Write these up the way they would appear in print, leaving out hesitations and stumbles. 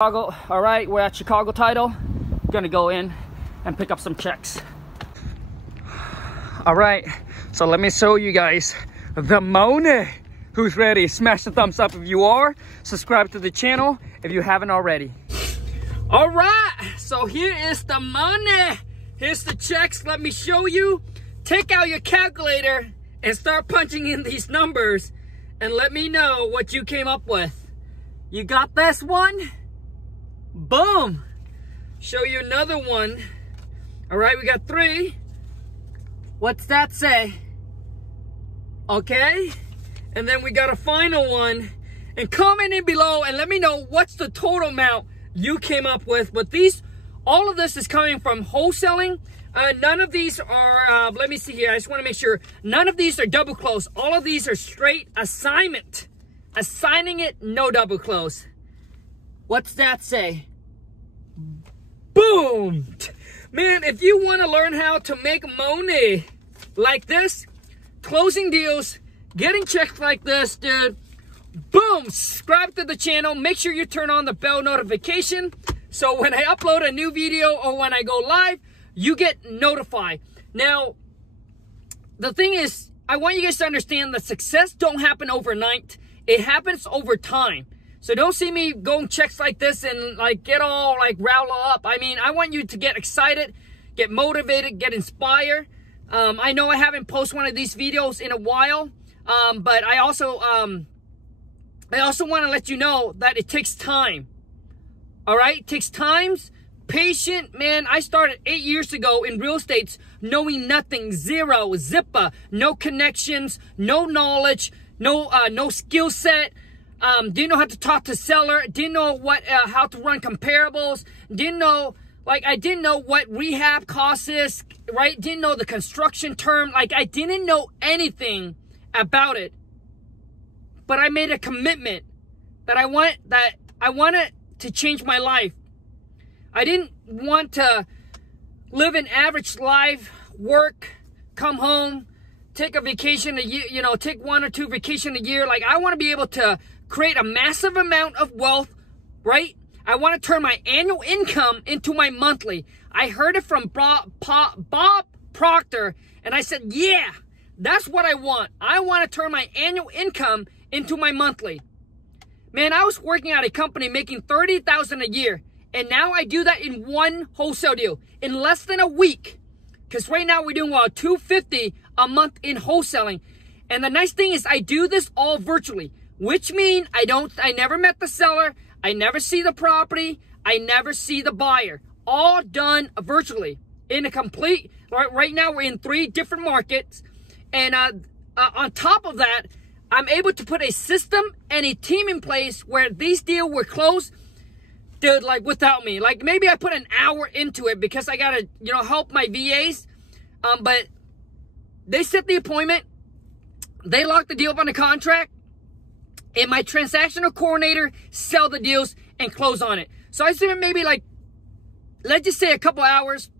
Chicago. All right, we're at Chicago Title. Gonna go in and pick up some checks. All right, so let me show you guys the money. Who's ready? Smash the thumbs up if you are. Subscribe to the channel if you haven't already. All right, so here is the money. Here's the checks. Let me show you. Take out your calculator and start punching in these numbers and let me know what you came up with. You got this one? Boom. Show you another one. All right, we got 3. What's that say? Okay. And then we got a final one. And comment in below and let me know what's the total amount you came up with. But all of this is coming from wholesaling. None of these are, let me see here. I just want to make sure. None of these are double close. All of these are straight assignment. Assigning it, no double close. What's that say? Boom! Man, if you want to learn how to make money like this, closing deals, getting checks like this, dude, boom! Subscribe to the channel. Make sure you turn on the bell notification so when I upload a new video or when I go live, you get notified. Now, the thing is, I want you guys to understand that success don't happen overnight. It happens over time. So don't see me going checks like this and like get all like riled up. I mean, I want you to get excited, get motivated, get inspired. I know I haven't posted one of these videos in a while, but I also want to let you know that it takes time. All right, it takes time, patient. Man, I started 8 years ago in real estate, knowing nothing, zero, zipper, no connections, no knowledge, no skill set. Didn't know how to talk to seller, didn't know how to run comparables, didn't know, like, I didn't know what rehab cost is, right? Didn't know the construction term, like, I didn't know anything about it. But I made a commitment that I wanted to change my life. I didn't want to live an average life, work, come home, take a vacation a year, you know, take 1 or 2 vacations a year. Like, I want to be able to create a massive amount of wealth, right? I want to turn my annual income into my monthly. I heard it from Bob Proctor, and I said, yeah, that's what I want. I want to turn my annual income into my monthly. Man, I was working at a company making $30,000 a year, and now I do that in one wholesale deal in less than a week. Because right now we're doing about $250 a month in wholesaling. And the nice thing is I do this all virtually, which means I never met the seller. I never see the property. I never see the buyer. All done virtually in a complete, right now we're in 3 different markets. And on top of that, I'm able to put a system and a team in place where these deals were closed, dude, like without me. Like maybe I put an hour into it because I got to, you know, help my VAs. But they set the appointment. They lock the deal up on the contract. And my transactional coordinator sell the deals and close on it. So I spent maybe like, let's just say a couple hours,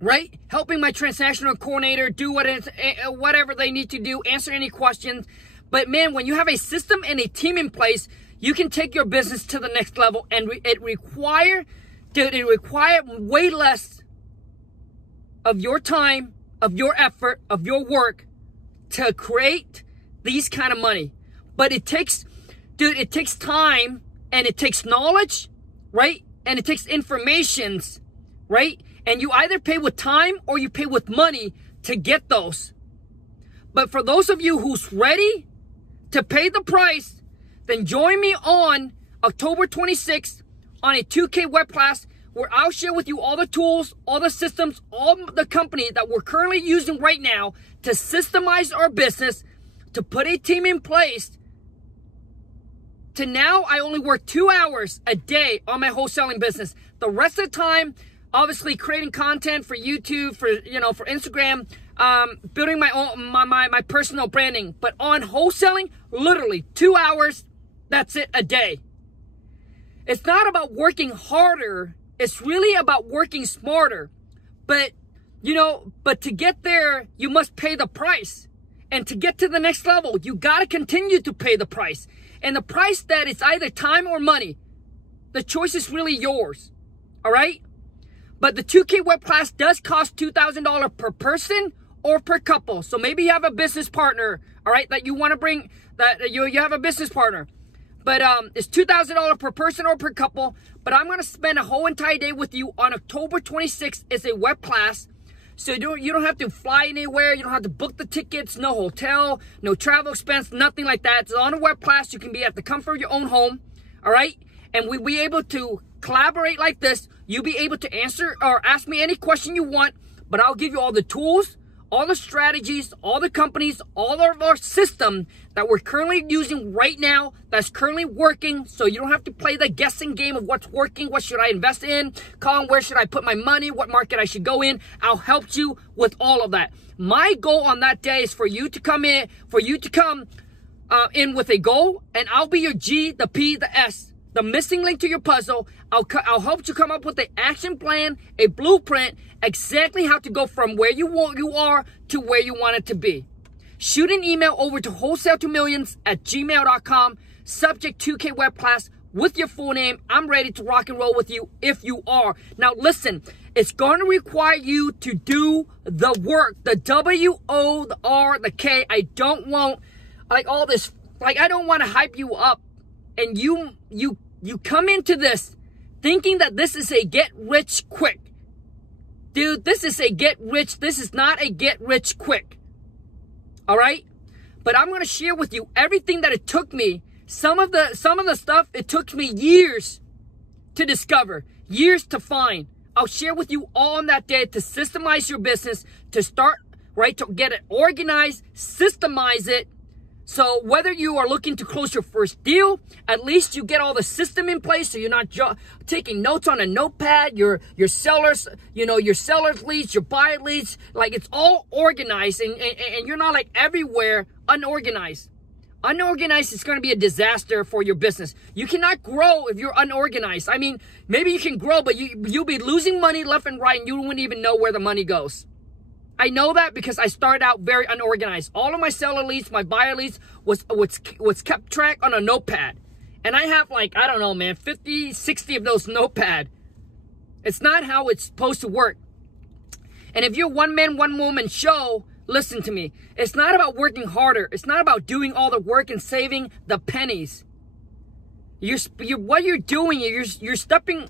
right? Helping my transactional coordinator do whatever they need to do, answer any questions. But man, when you have a system and a team in place, you can take your business to the next level. And it require way less of your time, of your effort, of your work to create these kind of money. But it takes, dude, it takes time and it takes knowledge, right? And it takes informations, right? And you either pay with time or you pay with money to get those. But for those of you who's ready to pay the price, then join me on October 26th on a 2K web class where I'll share with you all the tools, all the systems, all the company that we're currently using right now to systemize our business, to put a team in place. To now, I only work 2 hours a day on my wholesaling business. The rest of the time, obviously creating content for YouTube, for Instagram, building my own my personal branding. But on wholesaling, literally 2 hours, that's it, a day. It's not about working harder. It's really about working smarter. But, but to get there, you must pay the price. And to get to the next level, you got to continue to pay the price. And the price that is either time or money. the choice is really yours. All right? But the 2K web class does cost $2,000 per person or per couple. So maybe you have a business partner, all right, that you want to bring, that you have a business partner. But it's $2,000 per person or per couple. But I'm going to spend a whole entire day with you on October 26th. It's a web class. So you don't have to fly anywhere. You don't have to book the tickets, no hotel, no travel expense, nothing like that. It's on a web class. You can be at the comfort of your own home, all right? And we'll be able to collaborate like this. You'll be able to answer or ask me any question you want, but I'll give you all the tools, all the strategies, all the companies, all of our system that we're currently using right now that's currently working, so you don't have to play the guessing game of what's working, what should I invest in, Khang, where should I put my money, what market I should go in. I'll help you with all of that. My goal on that day is for you to come in, in with a goal, and I'll be your G, the P, the S, the missing link to your puzzle. I'll help you come up with an action plan, a blueprint, exactly how to go from where you are to where you want it to be. Shoot an email over to wholesale2millions@gmail.com, subject 2K web class with your full name. I'm ready to rock and roll with you if you are. Now listen, it's going to require you to do the work, the W-O, the R, the K. I don't want like all this, like I don't want to hype you up and you come into this thinking that this is a get rich quick. Dude, this is a get rich. This is not a get rich quick. All right? But I'm going to share with you everything that it took me. Some of the stuff, it took me years to discover, years to find. I'll share with you all on that day to systemize your business, to start, right, to get it organized, systemize it. So whether you are looking to close your first deal, at least you get all the system in place so you're not taking notes on a notepad, your sellers, your sellers leads, your buyer leads, like it's all organized and you're not like everywhere unorganized. Unorganized is going to be a disaster for your business. You cannot grow if you're unorganized. I mean, maybe you can grow, but you'll be losing money left and right and you wouldn't even know where the money goes. I know that because I started out very unorganized. All of my seller leads, my buyer leads was kept track on a notepad. And I have like, I don't know, man, 50, 60 of those notepad. It's not how it's supposed to work. And if you're one man, one woman show, listen to me. It's not about working harder. It's not about doing all the work and saving the pennies. What you're doing, you're stepping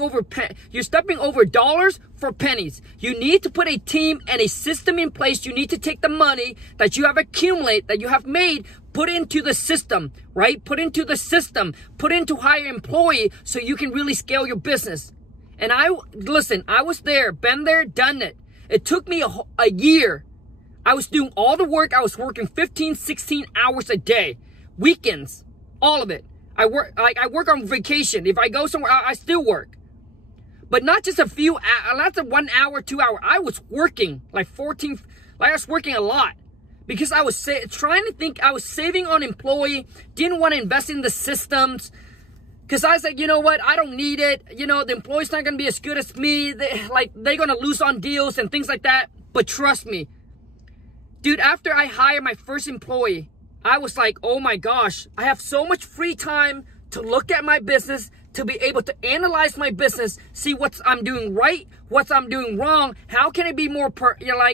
over dollars for pennies. You need to put a team and a system in place. You need to take the money that you have accumulated, that you have made, put into the system, right? Put into the system, put into hire employee so you can really scale your business. And I was there, been there, done it. It took me a year. I was doing all the work. I was working 15, 16 hours a day, weekends, all of it. I work on vacation. If I go somewhere, I still work. But not just a few, not 1 hour, 2 hour. I was working like 14, like I was working a lot. Because I was trying to think, I was saving on employee, didn't want to invest in the systems. Because I was like, you know what, I don't need it. The employee's not going to be as good as me. They're going to lose on deals and things like that. But trust me, dude, after I hired my first employee, I was like, oh my gosh, I have so much free time to look at my business, to be able to analyze my business, see what I'm doing right, what I'm doing wrong. How can I be more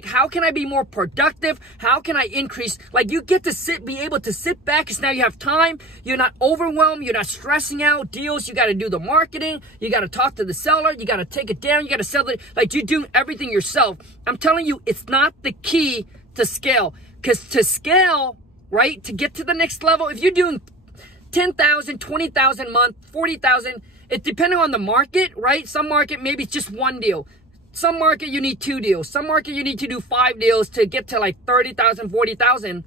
how can I be more productive? How can I increase? Like you get to be able to sit back because now you have time. You're not overwhelmed. You're not stressing out deals. You got to do the marketing. You got to talk to the seller. You got to take it down. You got to sell it. Like you're doing everything yourself. I'm telling you, it's not the key to scale. Because to scale, right, to get to the next level, if you're doing 10,000, 20,000 a month, 40,000, it depending on the market, right? Some market, maybe it's just one deal. Some market, you need 2 deals. Some market, you need to do 5 deals to get to like 30,000, 40,000.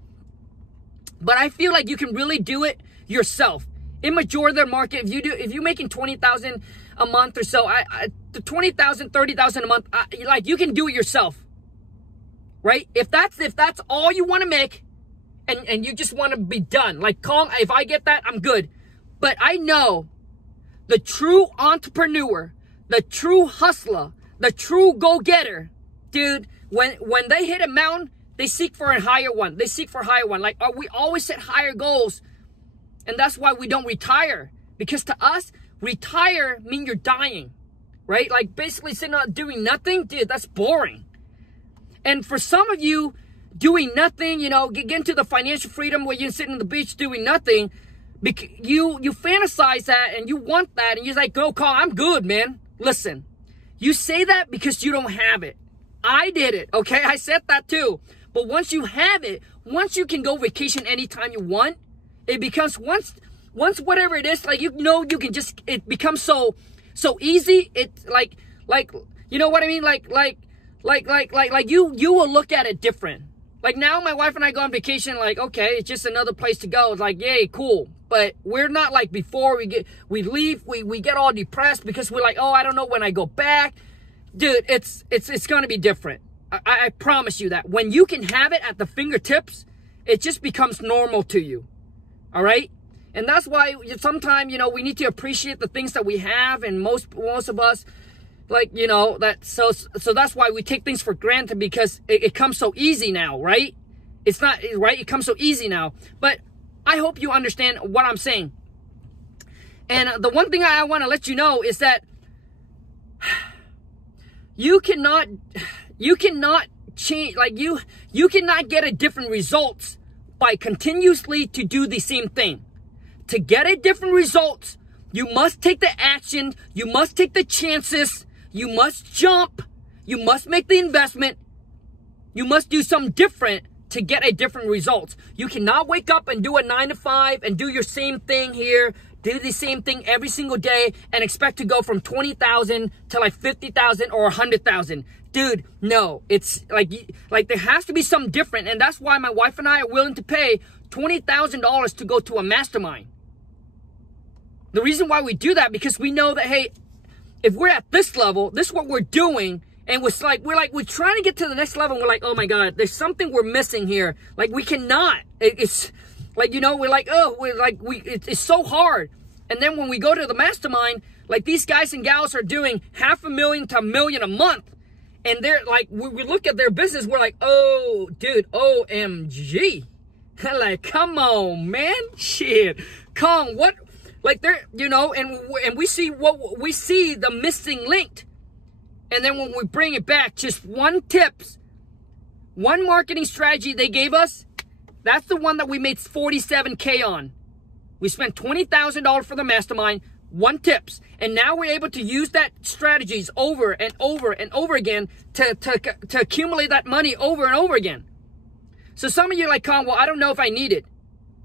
But I feel like you can really do it yourself. In majority of the market, if you're making 20,000 a month or so, the 20,000, 30,000 a month, like you can do it yourself, right? If that's all you want to make, and you just want to be done. Like, Khang, if I get that, I'm good. But I know the true entrepreneur, the true hustler, the true go-getter, dude, when they hit a mountain, they seek for a higher one. They seek for a higher one. Like, we always set higher goals. And that's why we don't retire. Because to us, Retire mean you're dying, right? Like basically sitting out doing nothing, dude, that's boring. And for some of you, doing nothing, you know, get into the financial freedom where you're sitting on the beach doing nothing, you fantasize that and you want that, and you're like, go, Khang, I'm good, man. Listen, you say that because you don't have it. I did it, okay? I said that too. But once you have it, once you can go vacation anytime you want, it becomes, once whatever it is, like, you know, you can just, it becomes so easy. It's like, you know what I mean? Like you will look at it different. Like now my wife and I go on vacation, like, okay, it's just another place to go. It's like, yay, cool. But we're not like before we leave, we get all depressed because we're like, oh, I don't know when I go back. Dude, it's going to be different. I promise you that. When you can have it at the fingertips, it just becomes normal to you. All right? And that's why sometimes, you know, we need to appreciate the things that we have. And most of us, like, you know, that so that's why we take things for granted, because it comes so easy now, right? It's not, right? It comes so easy now. But I hope you understand what I'm saying. And the one thing I want to let you know is that you cannot change, like you cannot get a different results by continuously to do the same thing. To get a different results, you must take the action, you must take the chances, you must jump, you must make the investment, you must do something different to get a different results. You cannot wake up and do a 9 to 5 and do your same thing here, do the same thing every single day and expect to go from 20,000 to like 50,000 or 100,000. Dude, no, it's like there has to be something different. And that's why my wife and I are willing to pay $20,000 to go to a mastermind. The reason why we do that, because we know that, hey, if we're at this level, this is what we're doing. And we're trying to get to the next level. And we're like, oh my God, there's something we're missing here. Like we cannot, it's like, you know, we're like, oh, it's so hard. And then when we go to the mastermind, like these guys and gals are doing $500,000 to $1 million a month. And they're like, we look at their business, we're like, oh, dude, OMG. Like, come on, man. Shit. Khang, what? Like they're, you know, and we see the missing link. And then when we bring it back, just one tips, one marketing strategy they gave us, that's the one that we made 47K on. We spent $20,000 for the mastermind, one tips. And now we're able to use that strategies over and over and over again to accumulate that money over and over again. So some of you are like, Khang, well, I don't know if I need it.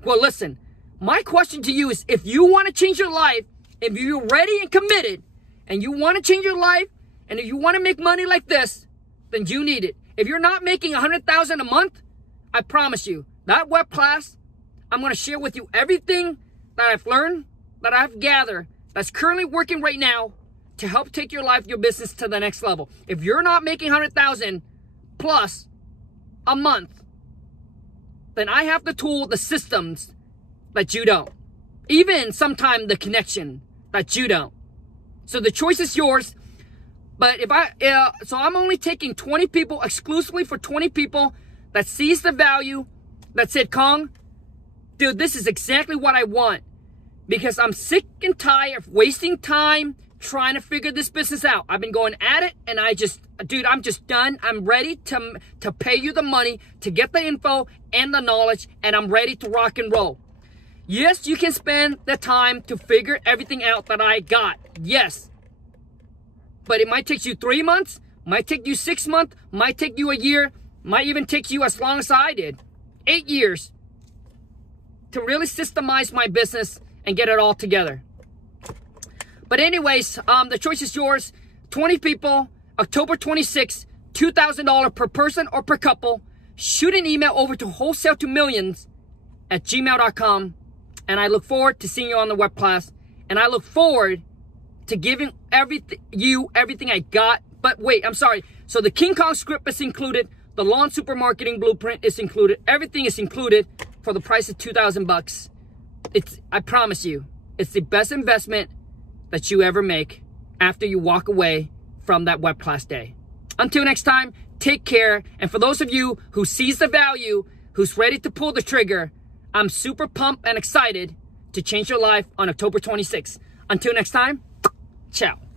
Well, listen, my question to you is, if you want to change your life, if you're ready and committed, and you want to change your life, and if you want to make money like this, then you need it. If you're not making $100,000 a month, I promise you, that web class, I'm going to share with you everything that I've learned, that I've gathered, that's currently working right now to help take your life, your business to the next level. If you're not making $100,000 plus a month, then I have the tool, the systems that you don't. Even sometimes the connection that you don't. So the choice is yours. But if so I'm only taking 20 people, exclusively for 20 people that sees the value, that said, Khang, dude, this is exactly what I want. Because I'm sick and tired of wasting time trying to figure this business out. I've been going at it, and dude, I'm just done. I'm ready to pay you the money, to get the info and the knowledge, and I'm ready to rock and roll. Yes, you can spend the time to figure everything out that I got. Yes. But it might take you 3 months, might take you 6 months, might take you a year, might even take you as long as I did, 8 years, to really systemize my business and get it all together. But anyways, the choice is yours. 20 people, October 26th, $2,000 per person or per couple. Shoot an email over to wholesale2millions@gmail.com. And I look forward to seeing you on the web class. And I look forward to giving everything I got. But wait, I'm sorry. So the King Kong script is included. The Lawn Supermarketing Blueprint is included. Everything is included for the price of $2,000. I promise you, it's the best investment that you ever make after you walk away from that web class day. Until next time, take care. And for those of you who sees the value, who's ready to pull the trigger, I'm super pumped and excited to change your life on October 26th. Until next time, ciao.